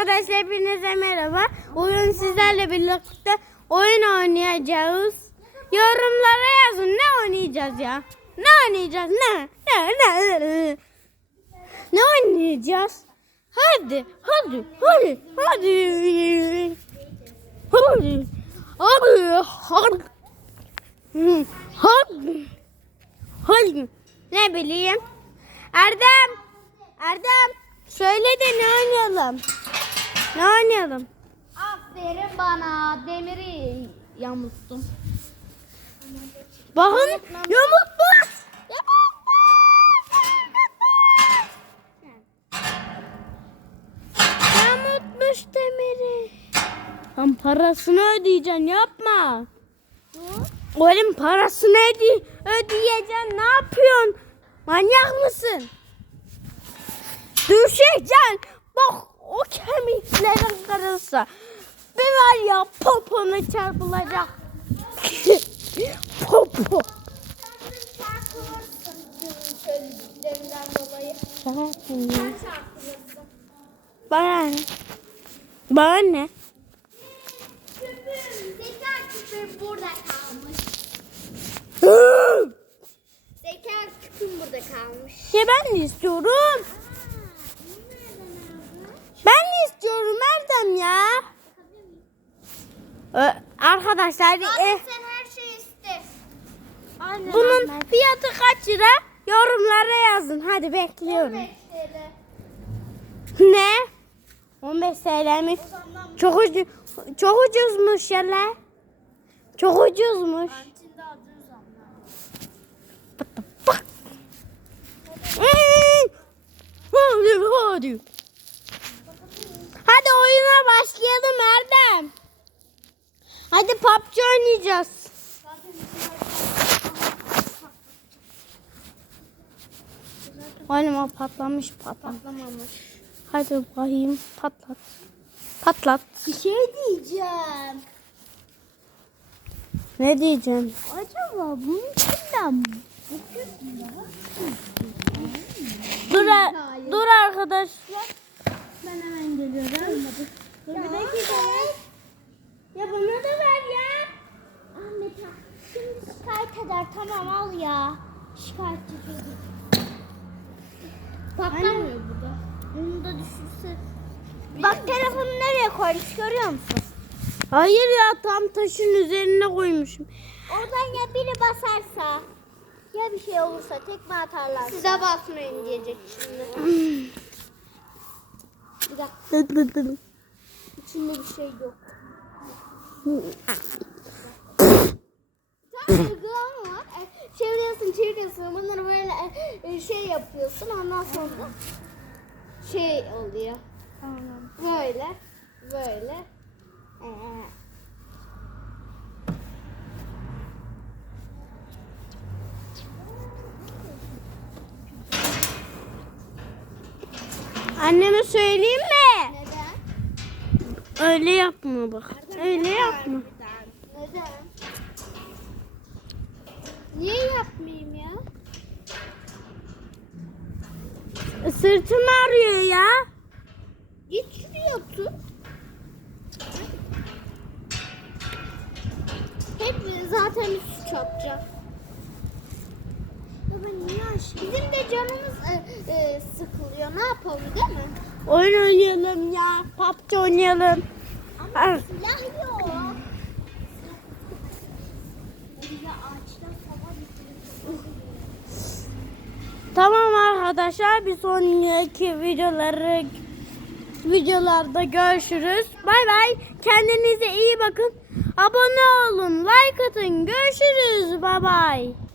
Arkadaşlar hepinize merhaba. Bugün sizlerle birlikte oyun oynayacağız. Yorumlara yazın ne oynayacağız ya? Ne oynayacağız? Ne? Ne? Ne? Ne, ne oynayacağız? Hadi, hadi, hadi, hadi. Hadi. Hadi. Hadi. Hadi. Hadi. Ne bileyim. Erdem. Erdem. Söyle de ne oynayalım? Ne oynayalım? Aferin bana. Demiri yamulttum. Bakın yamultmuş. Yamultmuş demiri. Lan parasını ödeyeceksin yapma. Oğlum parasını öde ödeyeceksin ne yapıyorsun? Manyak mısın? Düşeceksin. Bak o kemiklerin kırılsa. Bir var ya poponu çarpılacak. Popo. Bana ne? Bana ne? Zeka küpü burada kalmış. Zeka küpüm burada kalmış. Ya ben de istiyorum. Ben de istiyorum Erdem ya. Ee, arkadaşlar e, sen her şeyi iste. Aynen. bunun fiyatı kaç lira? Yorumlara yazın. Hadi bekliyorum. Ne? 15 TL mi? Çok ucuz, çok ucuzmuş ya la. Çok ucuzmuş. Hmm. Hadi oyuna başlayalım Erdem. Hadi PUBG oynayacağız. Oğlum patlamış patlamış. Patlamamış. Hadi bakayım patlat. Patlat. Bir şey diyeceğim. Ne diyeceğim? Acaba bunun içinden Dur, a- dur arkadaşlar. Ben hemen geliyorum. Dur bir dakika. Ya bana da ver ya. Ahmet şimdi şikayet eder. Tamam al ya. Şikayetçi çocuk. Patlamıyor bu da. Bunu da düşürse. Bak telefonu nereye koymuş görüyor musun? Hayır ya tam taşın üzerine koymuşum. Oradan ya biri basarsa ya bir şey olursa tekme atarlar. Size basmayın diyecek şimdi. bir dakika içinde bir şey yok. Tam uygulama var. E, Çeviriyorsun bunları böyle e, şey yapıyorsun ondan sonra şey oluyor. Böyle böyle. Ee, Anneme söyleyeyim mi? neden? Öyle yapma bak. Öyle yapma. Neden? Niye yapmayayım ya? Sırtım ağrıyor ya. Git şuraya otur. Hep zaten yapacak. Ya ben niye aşık? Bizim de canımız e, e, sıkılıyor. Ne yapalım değil mi? Oyun oynayalım ya. PUBG oynayalım. Ar- Silah yok. Tamam arkadaşlar bir sonraki videoları videolarda görüşürüz. Bay bay. Kendinize iyi bakın. Abone olun, like atın. Görüşürüz. Bay bay.